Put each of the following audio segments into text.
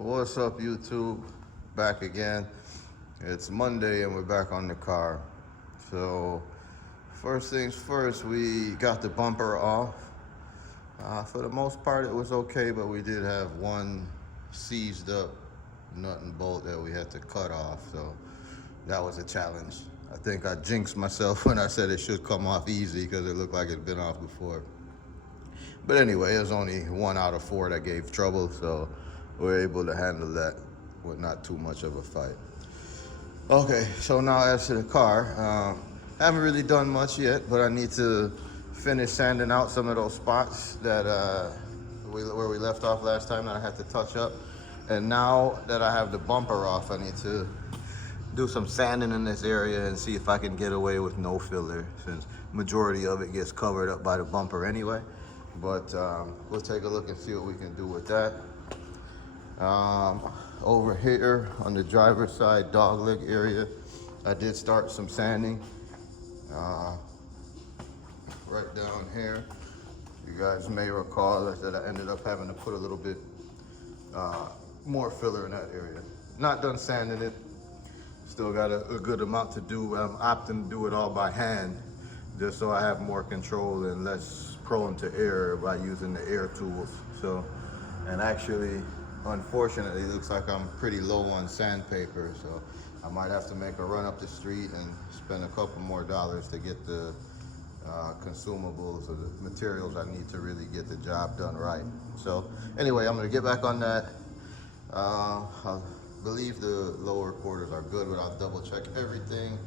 What's up, YouTube? Back again. It's Monday and we're back on the car. So, first things first, we got the bumper off. For the most part, it was okay, but we did have one seized up nut and bolt that we had to cut off. So, that was a challenge. I think I jinxed myself when I said it should come off easy because it looked like it'd been off before. But anyway, it was only 1 out of 4 that gave trouble, so we're able to handle that with not too much of a fight. Okay, so now as to the car, haven't really done much yet, but I need to finish sanding out some of those spots that where we left off last time that I had to touch up. And now that I have the bumper off, I need to do some sanding in this area and see if I can get away with no filler, since majority of it gets covered up by the bumper anyway. But we'll take a look and see what we can do with that. Over here on the driver's side dogleg area, I did start some sanding. Right down here, you guys may recall that I ended up having to put a little bit more filler in that area. Not done sanding it, still got a good amount to do. I'm opting to do it all by hand, just so I have more control and less prone to error by using the air tools. So, and actually, unfortunately, it looks like I'm pretty low on sandpaper, so I might have to make a run up the street and spend a couple more dollars to get the consumables or the materials I need to really get the job done right. So anyway, I'm gonna get back on that. I believe the lower quarters are good, but I'll double check everything.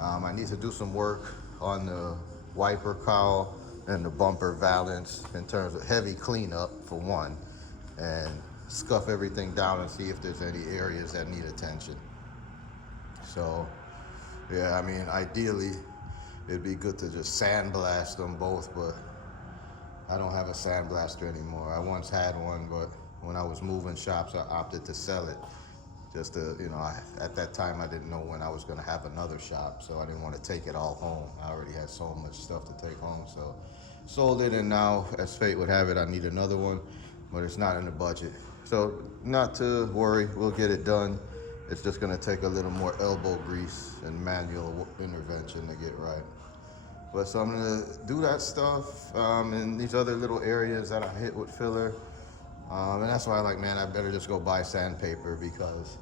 I need to do some work on the wiper cowl and the bumper valance in terms of heavy cleanup for one, and scuff everything down and see if there's any areas that need attention. So yeah, I mean, ideally it'd be good to just sandblast them both, but I don't have a sandblaster anymore. I once had one, but when I was moving shops, I opted to sell it. Just to, you know, at that time I didn't know when I was gonna have another shop, so I didn't want to take it all home. I already had so much stuff to take home, so sold it, and now, as fate would have it, I need another one, but it's not in the budget. So not to worry, we'll get it done. It's just gonna take a little more elbow grease and manual intervention to get right. But so I'm gonna do that stuff in these other little areas that I hit with filler. And that's why I'm like, man, I better just go buy sandpaper, because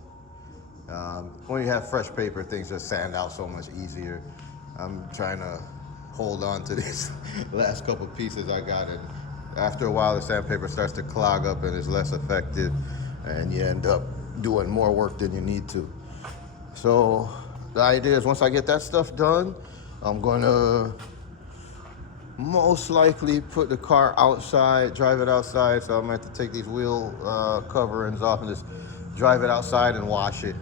when you have fresh paper, things just sand out so much easier. I'm trying to hold on to these last couple pieces I got, and after a while the sandpaper starts to clog up and is less effective, and you end up doing more work than you need to. So the idea is, once I get that stuff done, I'm going to most likely put the car outside, drive it outside. So I'm going to have to take these wheel coverings off and just drive it outside and wash it.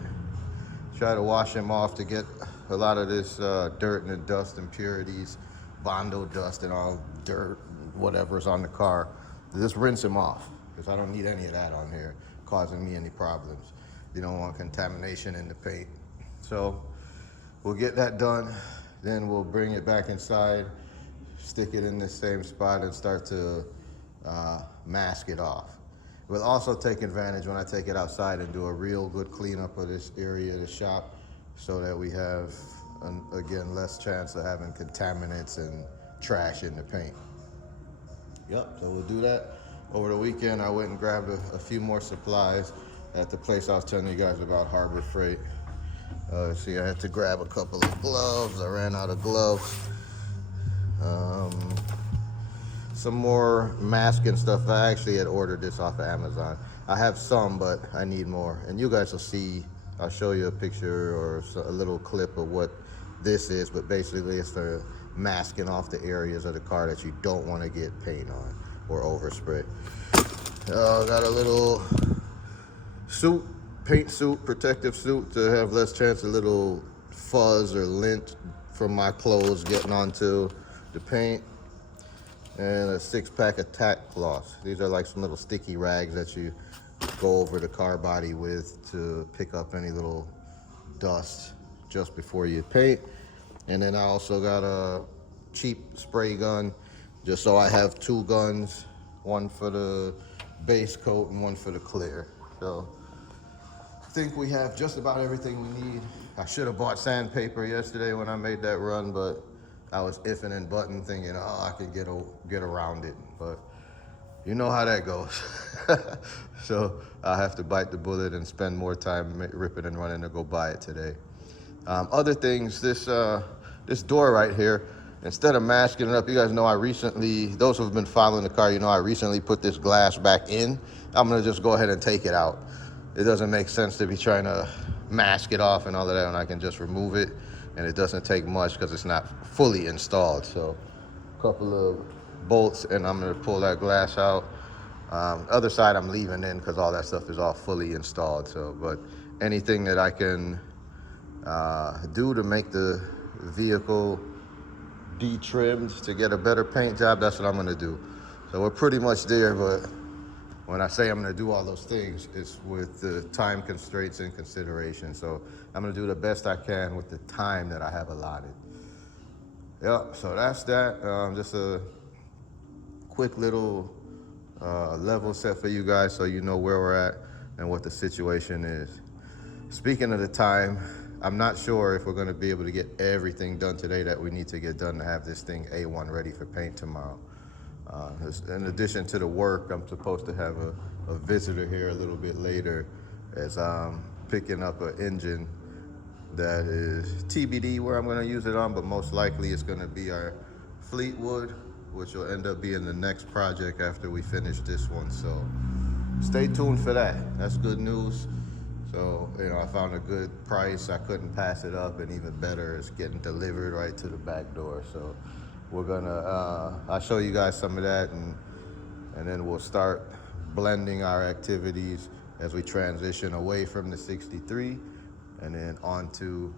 Try to wash them off to get a lot of this dirt and the dust, impurities, Bondo dust and all dirt, whatever's on the car. Just rinse them off, because I don't need any of that on here causing me any problems. You don't want contamination in the paint. So we'll get that done. Then we'll bring it back inside, stick it in the same spot, and start to mask it off. We'll also take advantage when I take it outside and do a real good cleanup of this area of the shop, so that we have, again, less chance of having contaminants and trash in the paint. Yep, so we'll do that. Over the weekend, I went and grabbed a few more supplies at the place I was telling you guys about, Harbor Freight. See, I had to grab a couple of gloves. I ran out of gloves. Some more masking stuff. I actually had ordered this off of Amazon. I have some, but I need more. And you guys will see, I'll show you a picture or a little clip of what this is, but basically it's the masking off the areas of the car that you don't want to get paint on or overspray. Got a little suit, paint suit, protective suit, to have less chance of little fuzz or lint from my clothes getting onto the paint. And a 6-pack of tack cloths. These are like some little sticky rags that you go over the car body with to pick up any little dust just before you paint. And then I also got a cheap spray gun, just so I have 2 guns, one for the base coat and one for the clear. So think we have just about everything we need. I should have bought sandpaper yesterday when I made that run, but I was iffing and butting, thinking, oh, I could get around it. But you know how that goes. So I have to bite the bullet and spend more time ripping and running to go buy it today. Other things, this door right here, instead of masking it up, you guys know I recently, those who have been following the car, you know I recently put this glass back in. I'm gonna just go ahead and take it out. It doesn't make sense to be trying to mask it off and all of that when I can just remove it, and it doesn't take much because it's not fully installed. So a couple of bolts and I'm gonna pull that glass out. Other side I'm leaving in because all that stuff is all fully installed. So, but anything that I can do to make the vehicle de-trimmed to get a better paint job, that's what I'm gonna do. So we're pretty much there, but when I say I'm gonna do all those things, it's with the time constraints in consideration. So I'm gonna do the best I can with the time that I have allotted. Yeah, so that's that. Just a quick little level set for you guys so you know where we're at and what the situation is. Speaking of the time, I'm not sure if we're gonna be able to get everything done today that we need to get done to have this thing A1 ready for paint tomorrow. In addition to the work, I'm supposed to have a visitor here a little bit later as I'm picking up an engine that is TBD where I'm going to use it on, but most likely it's going to be our Fleetwood, which will end up being the next project after we finish this one. So stay tuned for that. That's good news. So, you know, I found a good price. I couldn't pass it up, and even better, it's getting delivered right to the back door. So we're gonna, I'll show you guys some of that, and then we'll start blending our activities as we transition away from the 63 and then onto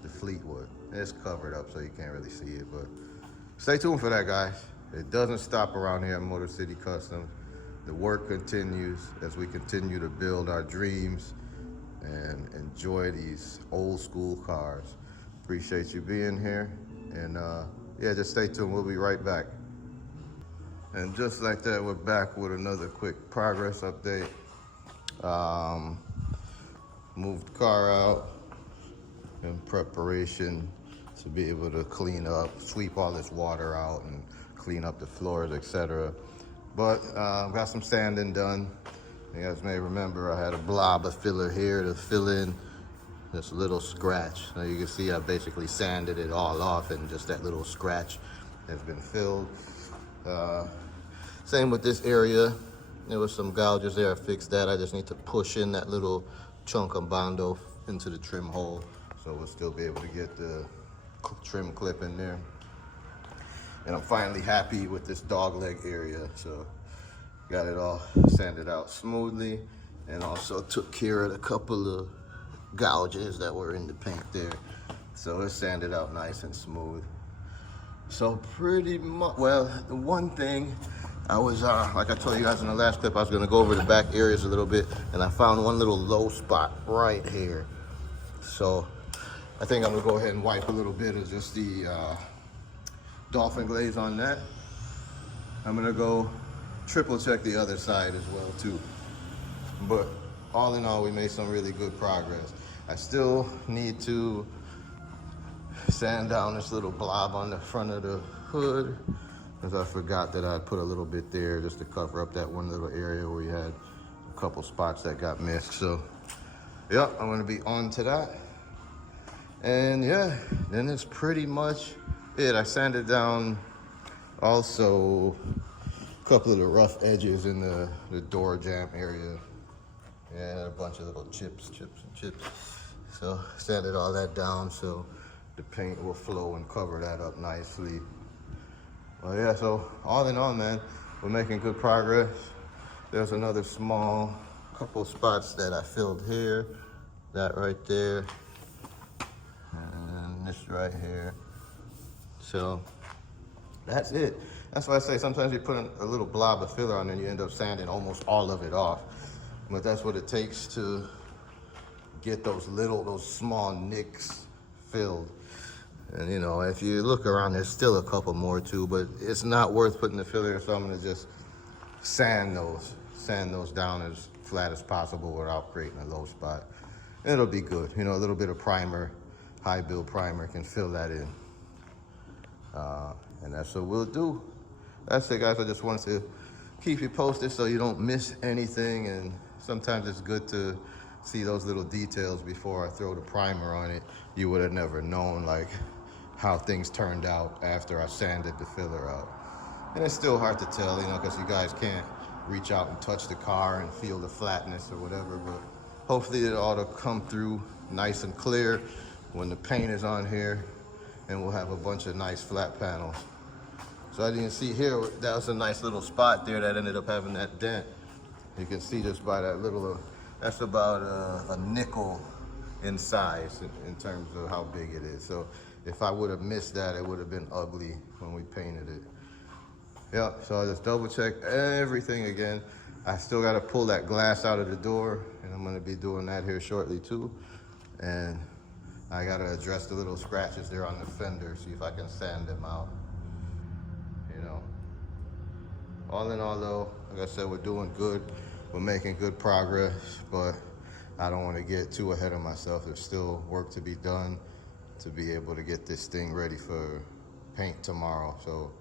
the Fleetwood. It's covered up so you can't really see it, but stay tuned for that, guys. It doesn't stop around here at Motor City Customs. The work continues as we continue to build our dreams and enjoy these old school cars. Appreciate you being here, and yeah, just stay tuned. We'll be right back. And just like that, we're back with another quick progress update. Moved the car out in preparation to be able to clean up, sweep all this water out and clean up the floors, etc. But got some sanding done. You guys may remember I had a blob of filler here to fill in this little scratch. Now you can see I basically sanded it all off, and just that little scratch has been filled. Same with this area. There was some gouges there, I fixed that. I just need to push in that little chunk of Bondo into the trim hole, so we'll still be able to get the trim clip in there. And I'm finally happy with this dog leg area, so got it all sanded out smoothly, and also took care of a couple of gouges that were in the paint there, so it's sanded out nice and smooth. So pretty much, well, the one thing I was, like I told you guys in the last clip, I was gonna go over the back areas a little bit, and I found one little low spot right here. So I think I'm gonna go ahead and wipe a little bit of just the dolphin glaze on that. I'm gonna go triple check the other side as well too. But all in all, we made some really good progress. I still need to sand down this little blob on the front of the hood, because I forgot that I put a little bit there just to cover up that one little area where we had a couple spots that got missed. So yep, I'm gonna be on to that. And yeah, then it's pretty much it. I sanded down also a couple of the rough edges in the door jamb area. Yeah, a bunch of little chips. So sanded all that down so the paint will flow and cover that up nicely. Well, yeah, so all in all, man, we're making good progress. There's another small couple spots that I filled here, that right there, and this right here. So that's it. That's why I say sometimes you put a little blob of filler on and you end up sanding almost all of it off. But that's what it takes to get those small nicks filled. And you know, if you look around, there's still a couple more too, but it's not worth putting the filler, so I'm gonna just sand those down as flat as possible without creating a low spot. It'll be good. You know, a little bit of primer, high build primer can fill that in. And that's what we'll do. That's it, guys. I just wanted to keep you posted so you don't miss anything. And sometimes it's good to see those little details before I throw the primer on it. You would have never known like how things turned out after I sanded the filler out. And it's still hard to tell, you know, because you guys can't reach out and touch the car and feel the flatness or whatever, but hopefully it ought to come through nice and clear when the paint is on here, and we'll have a bunch of nice flat panels. So as you can see here, that was a nice little spot there that ended up having that dent. You can see just by that little, that's about a nickel in size in terms of how big it is. So if I would have missed that, it would have been ugly when we painted it. Yep, so I just double check everything again. I still got to pull that glass out of the door, and I'm going to be doing that here shortly too. And I got to address the little scratches there on the fender, see if I can sand them out. You know, all in all though, like I said, we're doing good. We're making good progress, but I don't want to get too ahead of myself. There's still work to be done to be able to get this thing ready for paint tomorrow. So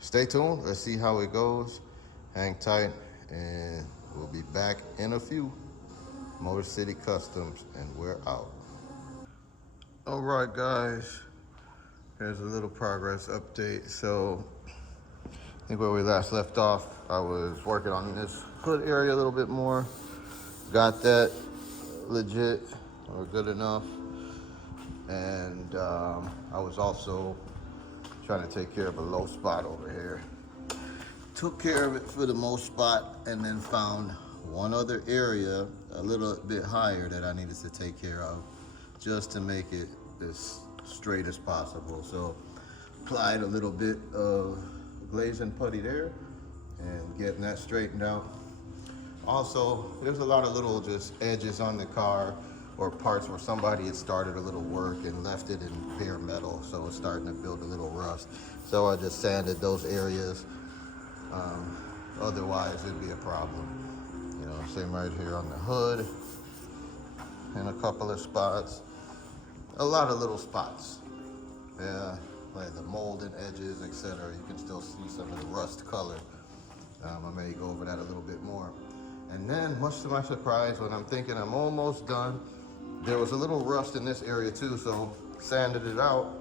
stay tuned. Let's see how it goes. Hang tight, and we'll be back in a few. Motor City Customs, and we're out. All right, guys. Here's a little progress update. So I think where we last left off, I was working on this hood area a little bit more. Got that legit or good enough. And I was also trying to take care of a low spot over here. Took care of it for the most spot, and then found one other area a little bit higher that I needed to take care of just to make it as straight as possible. So applied a little bit of glazing putty there and getting that straightened out. Also, there's a lot of little just edges on the car or parts where somebody had started a little work and left it in bare metal, so it's starting to build a little rust. So I just sanded those areas. Otherwise, it'd be a problem. You know, same right here on the hood, and a couple of spots. A lot of little spots. Yeah, like the molded edges, etc. You can still see some of the rust color. I may go over that a little bit more. And then, much to my surprise, when I'm thinking I'm almost done, there was a little rust in this area too, so sanded it out.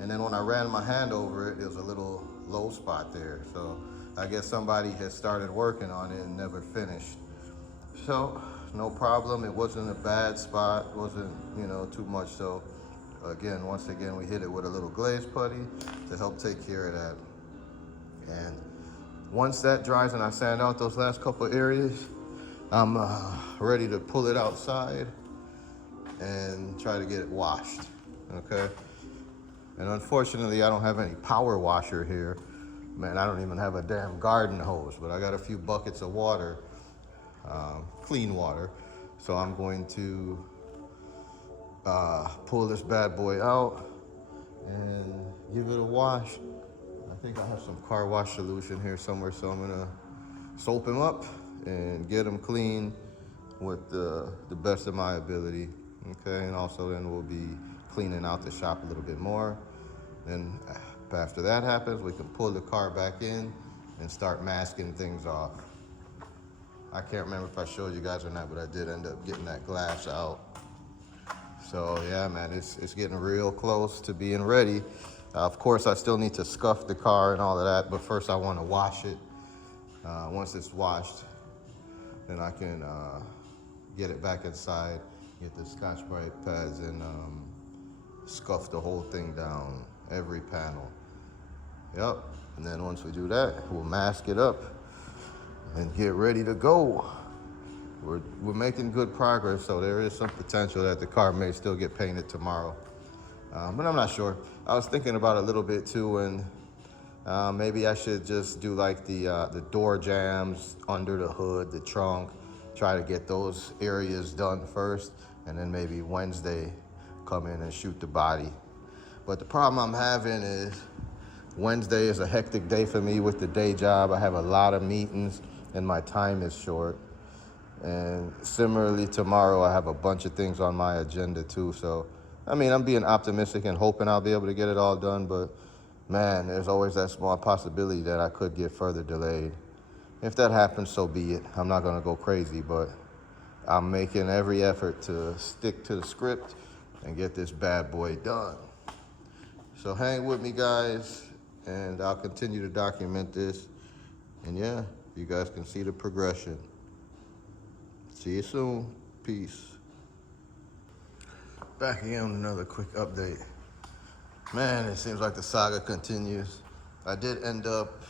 And then when I ran my hand over it, there was a little low spot there. So I guess somebody had started working on it and never finished. So no problem. It wasn't a bad spot. It wasn't, you know, too much. So again, once again, we hit it with a little glaze putty to help take care of that. And once that dries and I sand out those last couple areas, I'm ready to pull it outside and try to get it washed, okay? And unfortunately, I don't have any power washer here. Man, I don't even have a damn garden hose, but I got a few buckets of water, clean water. So I'm going to pull this bad boy out and give it a wash. I think I have some car wash solution here somewhere, so I'm gonna soap him up and get him clean with the best of my ability, okay? And also then we'll be cleaning out the shop a little bit more. Then after that happens, we can pull the car back in and start masking things off. I can't remember if I showed you guys or not, but I did end up getting that glass out. So yeah, man, it's getting real close to being ready. Of course, I still need to scuff the car and all of that, but first I want to wash it. Once it's washed, then I can get it back inside, get the Scotch-Brite pads, and scuff the whole thing down, every panel. Yep, and then once we do that, we'll mask it up and get ready to go. We're making good progress, so there is some potential that the car may still get painted tomorrow. But I'm not sure. I was thinking about it a little bit too, and maybe I should just do like the door jambs under the hood, the trunk, try to get those areas done first, and then maybe Wednesday come in and shoot the body. But the problem I'm having is Wednesday is a hectic day for me with the day job. I have a lot of meetings and my time is short. And similarly, tomorrow I have a bunch of things on my agenda too. So, I mean, I'm being optimistic and hoping I'll be able to get it all done. But man, there's always that small possibility that I could get further delayed. If that happens, so be it. I'm not gonna go crazy, but I'm making every effort to stick to the script and get this bad boy done. So hang with me, guys, and I'll continue to document this. And yeah, you guys can see the progression. See you soon. Peace. Back again with another quick update. Man, it seems like the saga continues. I did end up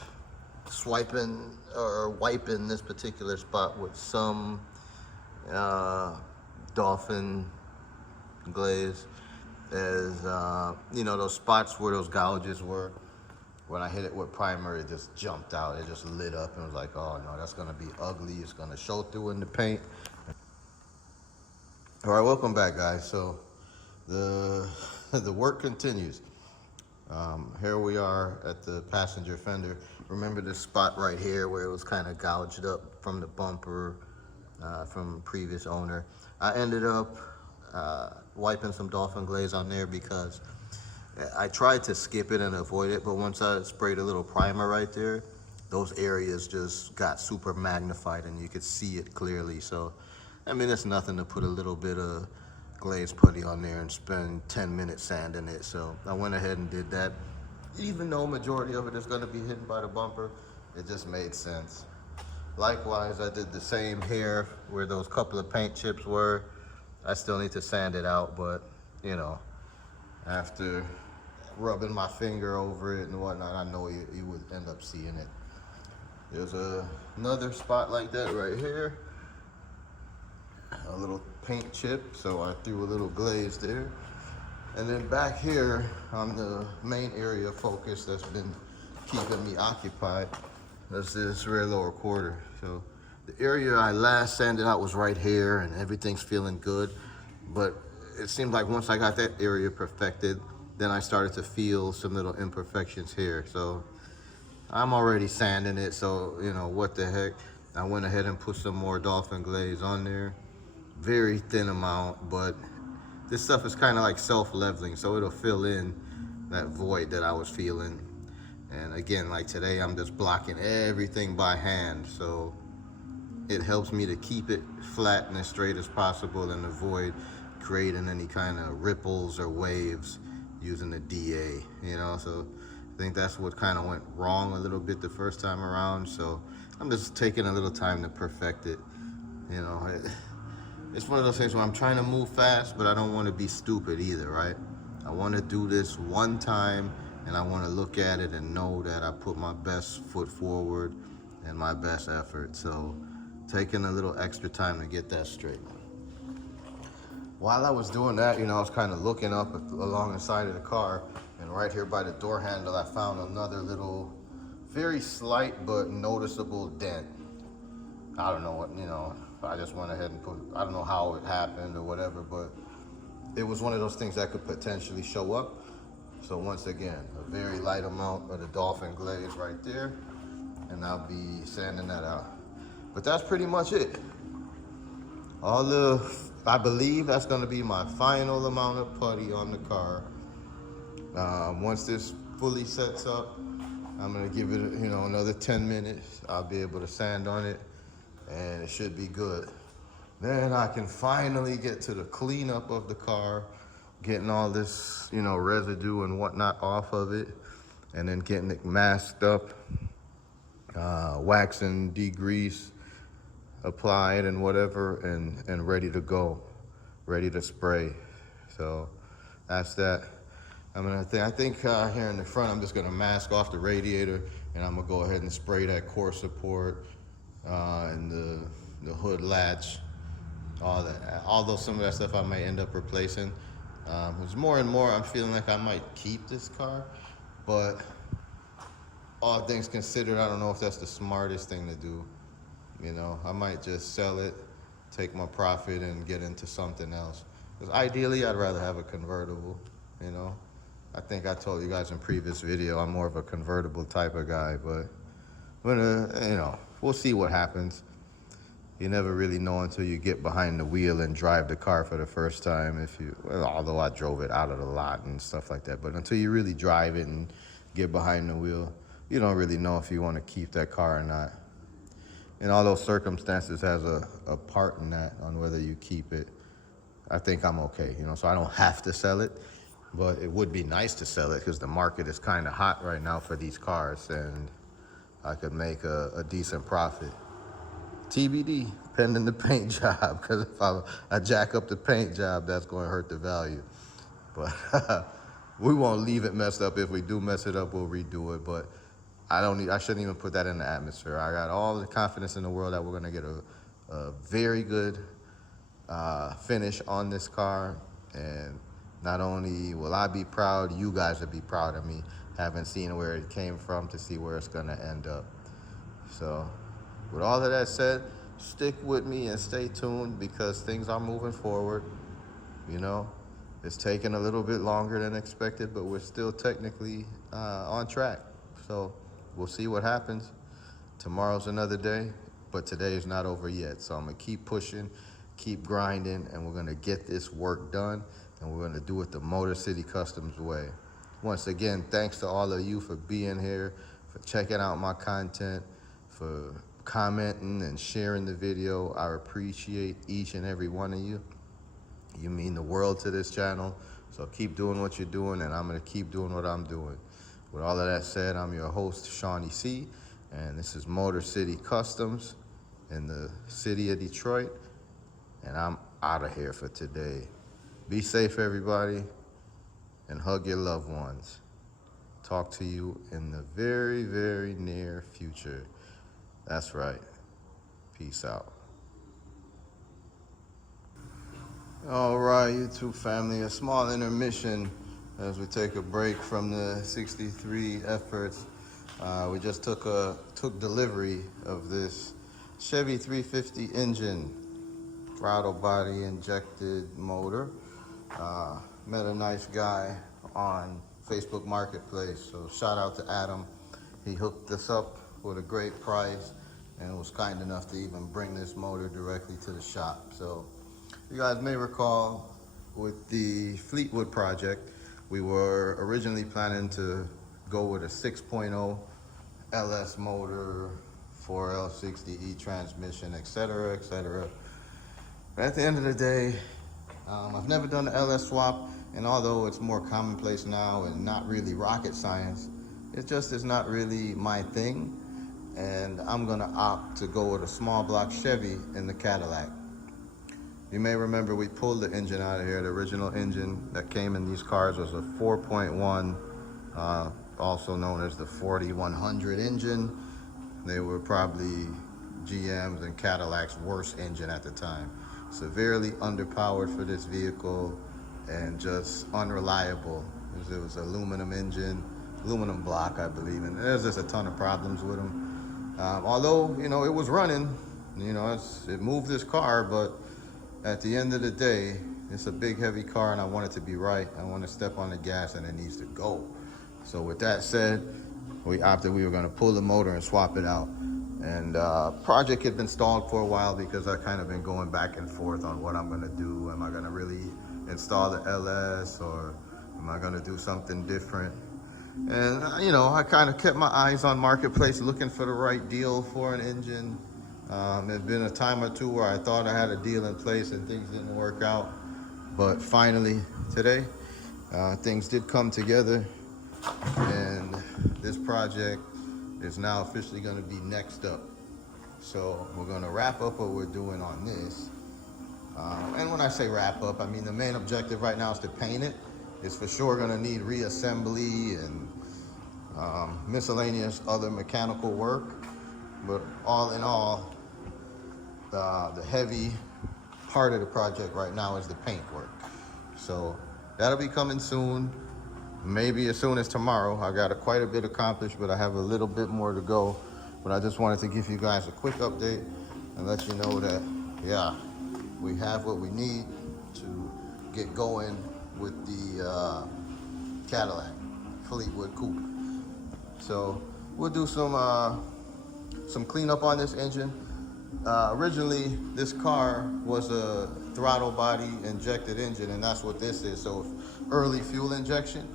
swiping or wiping this particular spot with some dolphin glaze. As you know, those spots where those gouges were, when I hit it with primer, it just jumped out. It just lit up and was like, oh no, that's gonna be ugly. It's gonna show through in the paint. All right, welcome back, guys. So the work continues. Here we are at the passenger fender. Remember this spot right here where it was kind of gouged up from the bumper from previous owner. I ended up wiping some dolphin glaze on there because I tried to skip it and avoid it, but once I sprayed a little primer right there, those areas just got super magnified and you could see it clearly. So, I mean, it's nothing to put a little bit of glaze putty on there and spend 10 minutes sanding it. So I went ahead and did that. Even though majority of it is gonna be hidden by the bumper, it just made sense. Likewise, I did the same here where those couple of paint chips were. I still need to sand it out, but you know, after rubbing my finger over it and whatnot, I know you would end up seeing it. There's another spot like that right here. A little paint chip, so I threw a little glaze there. And then back here on the main area of focus that's been keeping me occupied, that's this rear lower quarter. So the area I last sanded out was right here and everything's feeling good. But it seemed like once I got that area perfected, then I started to feel some little imperfections here. So I'm already sanding it, so you know, what the heck. I went ahead and put some more dolphin glaze on there. Very thin amount, but this stuff is kind of like self-leveling, so it'll fill in that void that I was feeling. And again, like today, I'm just blocking everything by hand, so it helps me to keep it flat and as straight as possible and avoid creating any kind of ripples or waves using the DA, you know. So I think that's what kind of went wrong a little bit the first time around, so I'm just taking a little time to perfect it, you know. It's one of those things where I'm trying to move fast, but I don't want to be stupid either, right? I want to do this one time, and I want to look at it and know that I put my best foot forward and my best effort. So taking a little extra time to get that straight. While I was doing that, you know, I was kind of looking up along the side of the car, and right here by the door handle, I found another little, very slight but noticeable dent. I don't know what, you know, I just went ahead and put, I don't know how it happened or whatever, but it was one of those things that could potentially show up. So once again, a very light amount of the dolphin glaze right there, and I'll be sanding that out. But that's pretty much it. I believe that's gonna be my final amount of putty on the car. Once this fully sets up, I'm gonna give it, you know, another 10 minutes. I'll be able to sand on it, and it should be good. Then I can finally get to the cleanup of the car, getting all this, you know, residue and whatnot off of it, and then getting it masked up, wax and degrease applied and whatever, and ready to go, ready to spray. So that's that. I think here in the front, I'm just gonna mask off the radiator, and I'm gonna go ahead and spray that core support and the hood latch, all that. Although some of that stuff I might end up replacing. There's more and more I'm feeling like I might keep this car, but all things considered, I don't know if that's the smartest thing to do. You know, I might just sell it, take my profit, and get into something else. Because ideally, I'd rather have a convertible, you know. I think I told you guys in previous video, I'm more of a convertible type of guy, but you know, we'll see what happens. You never really know until you get behind the wheel and drive the car for the first time. Although I drove it out of the lot and stuff like that, but until you really drive it and get behind the wheel, you don't really know if you want to keep that car or not. And all those circumstances has a part in that on whether you keep it. I think I'm okay, so I don't have to sell it, but it would be nice to sell it because the market is kind of hot right now for these cars, and I could make a decent profit. TBD, pending the paint job, because if I jack up the paint job, that's going to hurt the value. But we won't leave it messed up. If we do mess it up, we'll redo it. But I shouldn't even put that in the atmosphere. I got all the confidence in the world that we're going to get a very good finish on this car. And not only will I be proud, you guys will be proud of me, having seen where it came from to see where it's going to end up. So with all of that said, stick with me and stay tuned because things are moving forward. It's taking a little bit longer than expected, but we're still technically on track. So we'll see what happens. Tomorrow's another day, but today is not over yet. So I'm going to keep pushing, keep grinding, and we're going to get this work done, and we're going to do it the Motor City Customs way. Once again, thanks to all of you for being here, for checking out my content, for commenting and sharing the video. I appreciate each and every one of you. You mean the world to this channel. So keep doing what you're doing, and I'm going to keep doing what I'm doing. With all of that said, I'm your host, Shawnee C., and this is Motor City Customs in the city of Detroit, and I'm out of here for today. Be safe, everybody, and hug your loved ones. Talk to you in the very, very near future. That's right. Peace out. All right, YouTube family, a small intermission as we take a break from the 63 efforts. We just took delivery of this Chevy 350 engine, throttle body injected motor. Met a nice guy on Facebook Marketplace, so shout out to Adam. He hooked us up with a great price and was kind enough to even bring this motor directly to the shop. So you guys may recall with the Fleetwood project, we were originally planning to go with a 6.0 LS motor, 4L60E transmission, etc., etc. But at the end of the day, I've never done the LS swap, and although it's more commonplace now and not really rocket science, it just is not really my thing. And I'm gonna opt to go with a small block Chevy in the Cadillac. You may remember we pulled the engine out of here. The original engine that came in these cars was a 4.1, also known as the 4100 engine. They were probably GM's and Cadillac's worst engine at the time. Severely underpowered for this vehicle and just unreliable. It was an aluminum engine, aluminum block, I believe, and there's just a ton of problems with them. Although, it was running, it moved this car, but at the end of the day, it's a big, heavy car, and I want it to be right. I want to step on the gas, and it needs to go. So with that said, we opted we were going to pull the motor and swap it out. And project had been stalled for a while because I kind of been going back and forth on what I'm going to do. Am I going to really install the LS, or am I going to do something different? And, I kind of kept my eyes on Marketplace looking for the right deal for an engine. There's been a time or two where I thought I had a deal in place and things didn't work out. But finally, today, things did come together. And this project is now officially going to be next up. So we're going to wrap up what we're doing on this. And when I say wrap up, I mean the main objective right now is to paint it. It's for sure going to need reassembly and miscellaneous other mechanical work. But all in all, the heavy part of the project right now is the paint work. So that'll be coming soon, maybe as soon as tomorrow. I got quite a bit accomplished, but I have a little bit more to go. But I just wanted to give you guys a quick update and let you know that, yeah, we have what we need to get going with the Cadillac Fleetwood Coupe. So we'll do some cleanup on this engine. Originally, this car was a throttle body injected engine, and that's what this is. So early fuel injection.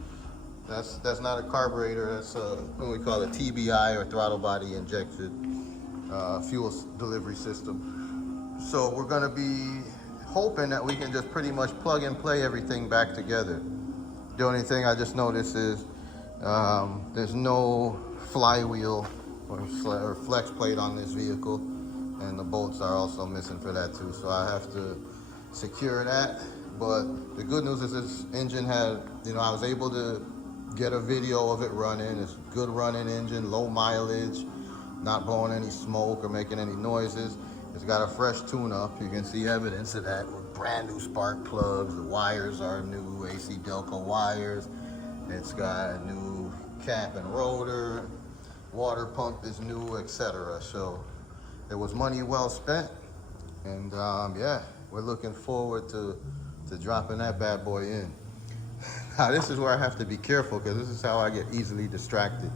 That's not a carburetor. That's what we call a TBI, or throttle body injected fuel delivery system. So we're gonna be hoping that we can just pretty much plug and play everything back together. The only thing I just noticed is there's no flywheel or flex plate on this vehicle, and the bolts are also missing for that too. So I have to secure that. But the good news is this engine had, I was able to get a video of it running. It's a good running engine, low mileage, not blowing any smoke or making any noises. It's got a fresh tune-up. You can see evidence of that with brand new spark plugs. The wires are new AC Delco wires. It's got a new cap and rotor. Water pump is new, etc. So it was money well spent. And yeah, we're looking forward to dropping that bad boy in. Now this is where I have to be careful, because this is how I get easily distracted.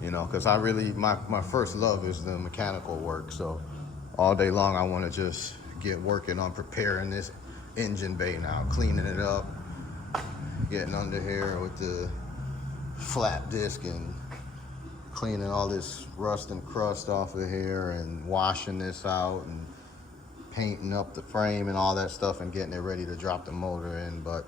Because my first love is the mechanical work. So all day long I want to just get working on preparing this engine bay now, cleaning it up, getting under here with the flat disc and cleaning all this rust and crust off of here and washing this out and painting up the frame and all that stuff and getting it ready to drop the motor in. But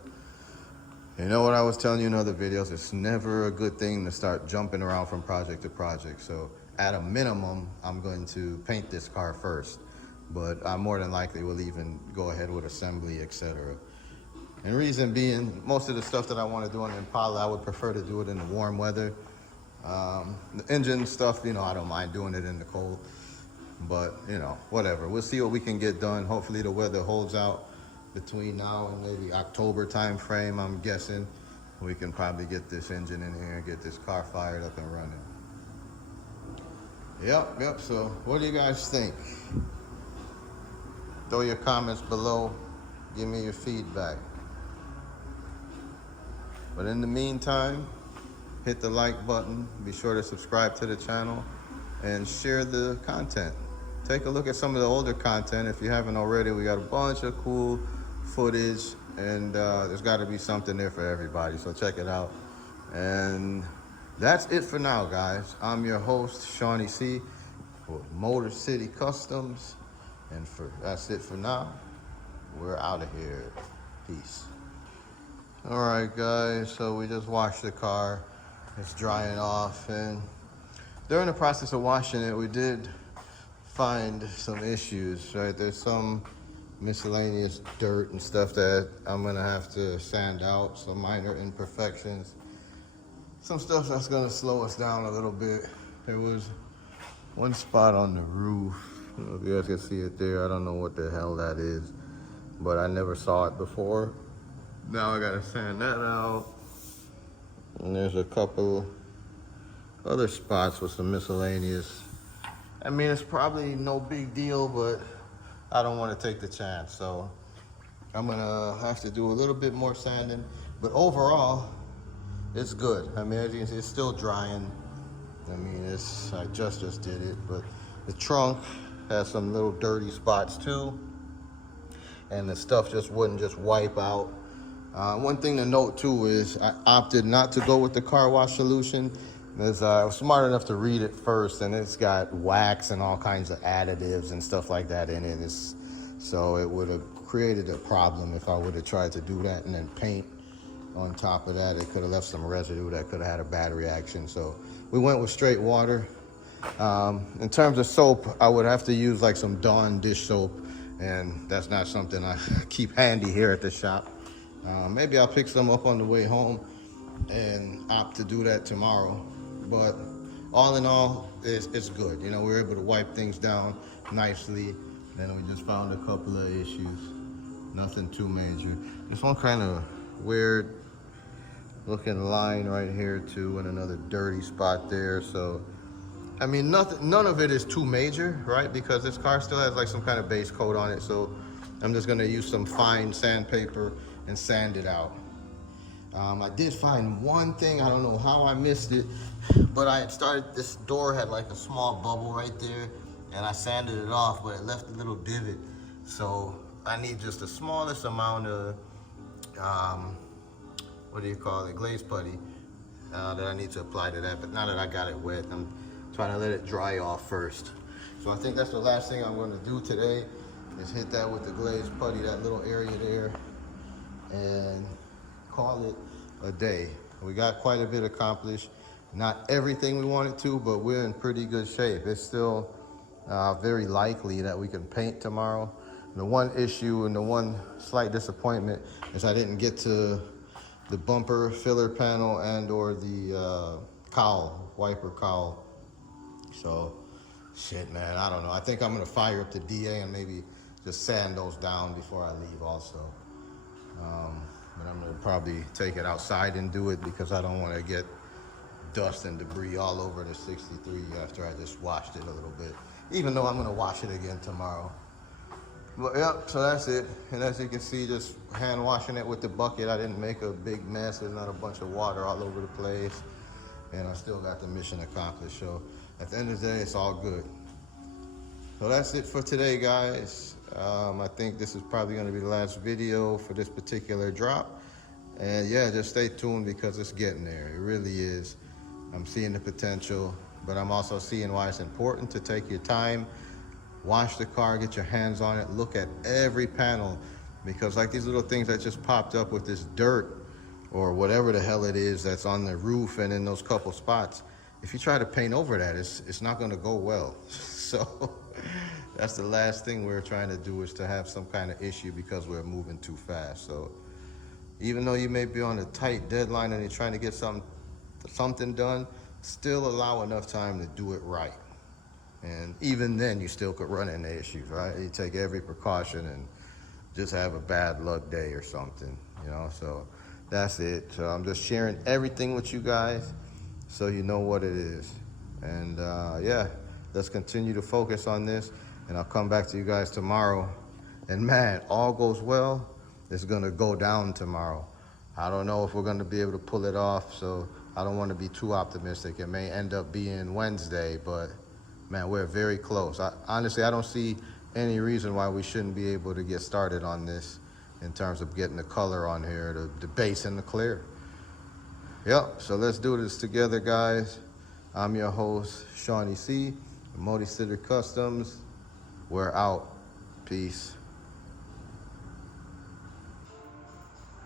you know what I was telling you in other videos, it's never a good thing to start jumping around from project to project. So at a minimum, I'm going to paint this car first, but I more than likely will even go ahead with assembly, etc. And reason being, most of the stuff that I want to do on the Impala, I would prefer to do it in the warm weather. The engine stuff, I don't mind doing it in the cold, but whatever. We'll see what we can get done. Hopefully the weather holds out between now and maybe October time frame. I'm guessing we can probably get this engine in here and get this car fired up and running. Yep. So what do you guys think? Throw your comments below. Give me your feedback. But in the meantime, hit the like button. Be sure to subscribe to the channel and share the content. Take a look at some of the older content if you haven't already. We got a bunch of cool footage, and there's got to be something there for everybody. So check it out. And that's it for now, guys. I'm your host, Shawnee C. for Motor City Customs. And that's it for now. We're out of here. Peace. All right, guys. So we just washed the car. It's drying off, and during the process of washing it, we did find some issues, right? There's some miscellaneous dirt and stuff that I'm gonna have to sand out, some minor imperfections, some stuff that's gonna slow us down a little bit. There was one spot on the roof. I don't know if you guys can see it there. I don't know what the hell that is, but I never saw it before. Now I gotta sand that out. And there's a couple other spots with some miscellaneous. I mean, it's probably no big deal, but I don't want to take the chance. So I'm gonna have to do a little bit more sanding. But overall, it's good. I mean, as you can see, it's still drying. I mean, I just did it, but the trunk has some little dirty spots too. And the stuff just wouldn't just wipe out. One thing to note too is I opted not to go with the car wash solution, because I was smart enough to read it first, and it's got wax and all kinds of additives and stuff like that in it. So it would have created a problem if I would have tried to do that and then paint on top of that. It could have left some residue that could have had a bad reaction. So we went with straight water. In terms of soap, I would have to use like some Dawn dish soap, and that's not something I keep handy here at the shop. Maybe I'll pick some up on the way home and opt to do that tomorrow. But all in all, it's good. We were able to wipe things down nicely. Then we just found a couple of issues. Nothing too major. This one kind of weird looking line right here too, and another dirty spot there. So, I mean, none of it is too major, right? Because this car still has like some kind of base coat on it. So I'm just gonna use some fine sandpaper and sand it out. I did find one thing, I don't know how I missed it, but I had started, this door had like a small bubble right there, and I sanded it off, but it left a little divot. So I need just the smallest amount of, what do you call it, glaze putty that I need to apply to that. But now that I got it wet, I'm trying to let it dry off first. So I think that's the last thing I'm going to do today, is hit that with the glaze putty, that little area there, and call it a day. We got quite a bit accomplished. Not everything we wanted to, but we're in pretty good shape. It's still very likely that we can paint tomorrow. The one issue and the one slight disappointment is I didn't get to the bumper filler panel and or the cowl, wiper cowl. So, shit, man, I don't know. I think I'm gonna fire up the DA and maybe just sand those down before I leave also. But I'm gonna probably take it outside and do it because I don't wanna get dust and debris all over the 63 after I just washed it a little bit. Even though I'm gonna wash it again tomorrow. But yeah, so that's it. And as you can see, just hand washing it with the bucket. I didn't make a big mess. There's not a bunch of water all over the place. And I still got the mission accomplished. So at the end of the day, it's all good. So that's it for today, guys. I think this is probably gonna be the last video for this particular drop. And yeah, just stay tuned because it's getting there. It really is. I'm seeing the potential, but I'm also seeing why it's important to take your time, wash the car, get your hands on it, look at every panel, because like these little things that just popped up with this dirt or whatever the hell it is that's on the roof and in those couple spots, if you try to paint over that, it's not gonna go well. So that's the last thing we're trying to do, is to have some kind of issue because we're moving too fast. So even though you may be on a tight deadline and you're trying to get something done, still allow enough time to do it right. And even then, you still could run into issues, right? You take every precaution and just have a bad luck day or something, you know? So that's it. So I'm just sharing everything with you guys so you know what it is. And yeah, let's continue to focus on this, and I'll come back to you guys tomorrow. And man, all goes well, it's gonna go down tomorrow. I don't know if we're gonna be able to pull it off, so I don't want to be too optimistic. It may end up being Wednesday, but man, we're very close. Honestly, I don't see any reason why we shouldn't be able to get started on this in terms of getting the color on here, the base and the clear. Yep, so let's do this together, guys. I'm your host, Shawnee C, Modi City Customs. We're out. Peace.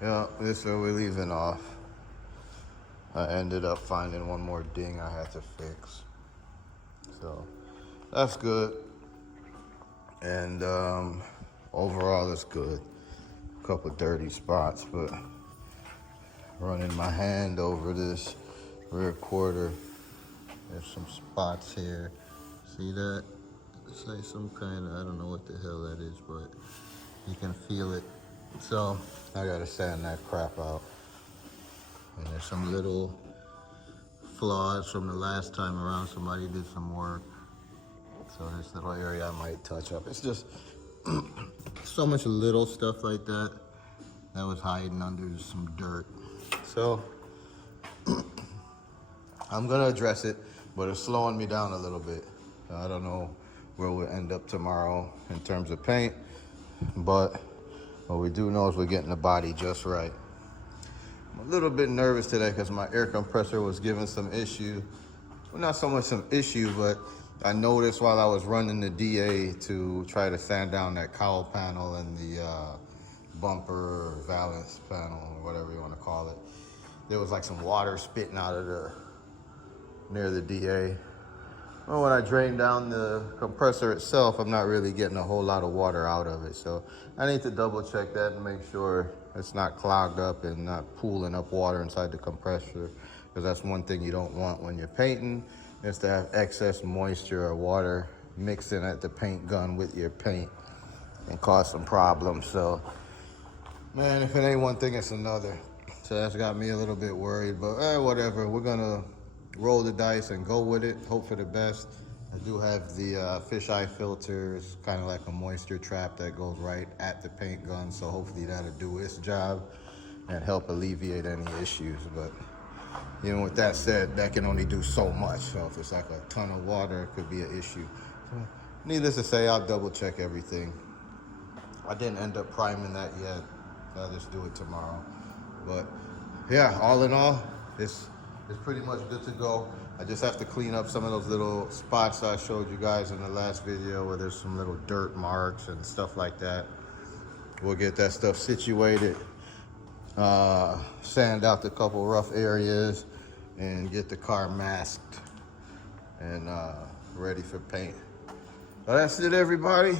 Yeah, this is where we're leaving off. I ended up finding one more ding I had to fix. So that's good. And overall it's good. A couple dirty spots, but running my hand over this rear quarter, there's some spots here. See that? It's like some kind of, I don't know what the hell that is, but you can feel it. So I gotta sand that crap out. And there's some little flaws from the last time around. Somebody did some work. So this little area I might touch up. It's just so much little stuff like that that was hiding under some dirt. So I'm gonna address it, but it's slowing me down a little bit. I don't know where we'll end up tomorrow in terms of paint, but what we do know is we're getting the body just right. I'm a little bit nervous today because my air compressor was giving some issue. Well, not so much some issue, but I noticed while I was running the DA to try to sand down that cowl panel and the bumper or valance panel, or whatever you want to call it, there was like some water spitting out of near the DA. Well, when I drain down the compressor itself, I'm not really getting a whole lot of water out of it. So I need to double check that and make sure it's not clogged up and not pooling up water inside the compressor, because that's one thing you don't want when you're painting, is to have excess moisture or water mixing at the paint gun with your paint and cause some problems. So man, if it ain't one thing, it's another. So that's got me a little bit worried, but whatever. We're gonna roll the dice and go with it, hope for the best. I do have the fisheye filter. It's kind of like a moisture trap that goes right at the paint gun, so hopefully that'll do its job and help alleviate any issues. But you know, with that said, that can only do so much. So if it's like a ton of water, it could be an issue. So needless to say, I'll double check everything. I didn't end up priming that yet. I'll just do it tomorrow. But yeah, all in all, it's pretty much good to go. I just have to clean up some of those little spots I showed you guys in the last video where there's some little dirt marks and stuff like that. We'll get that stuff situated, sand out the couple rough areas, and get the car masked and ready for paint. So that's it, everybody.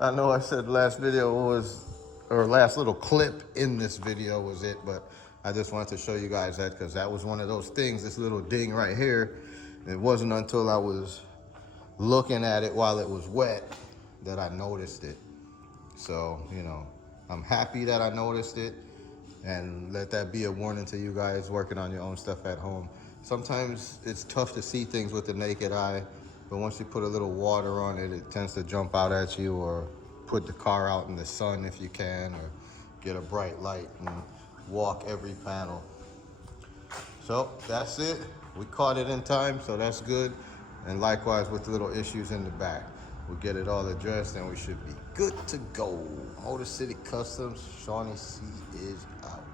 I know I said last video was, or last little clip in this video was it, but I just wanted to show you guys that because that was one of those things, this little ding right here. It wasn't until I was looking at it while it was wet that I noticed it. So, you know, I'm happy that I noticed it, and let that be a warning to you guys working on your own stuff at home. Sometimes it's tough to see things with the naked eye, but once you put a little water on it, it tends to jump out at you, or put the car out in the sun if you can, or get a bright light and walk every panel. So that's it. We caught it in time, so that's good. And likewise with the little issues in the back. We'll get it all addressed and we should be good to go. Motor City Customs, Shawnee C is out.